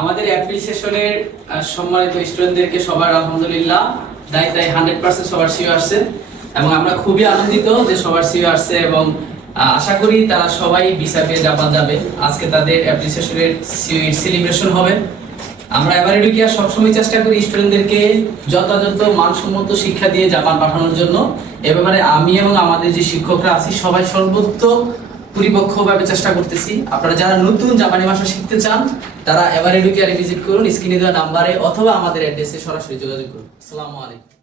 আমাদের অ্যাপ্রিল সেশনের সম্মানিত স্টুডেন্টদেরকে সবার আলহামদুলিল্লাহ তাই 100% সবার সিও আসছে এবং আমরা খুবই আনন্দিত যে সবার সিও আসছে এবং আশা করি তারা সবাই ভিসা পেয়ে জাপান যাবে। আজকে তাদের অ্যাপ্রিল সেশনের সিও সেলিব্রেশন হবে। আমরা এভারেডুকিয়া সবসময় চেষ্টা করি স্টুডেন্টদেরকে যথাযথ মানসম্মত শিক্ষা দিয়ে জাপান পাঠানোর জন্য। এ ব্যাপারে আমি এবং আমাদের যে শিক্ষকরা আছি সবাই সর্বোচ্চ পরিপক্কভাবে চেষ্টা করতেছি। আপনারা যারা নতুন জাপানি ভাষা শিখতে চান তারা এভারেডুকিয়া ভিজিট করুন, স্ক্রিনে দেওয়া নাম্বারে অথবা আমাদের অ্যাড্রেসে সরাসরি যোগাযোগ করুন। আসসালামু আলাইকুম।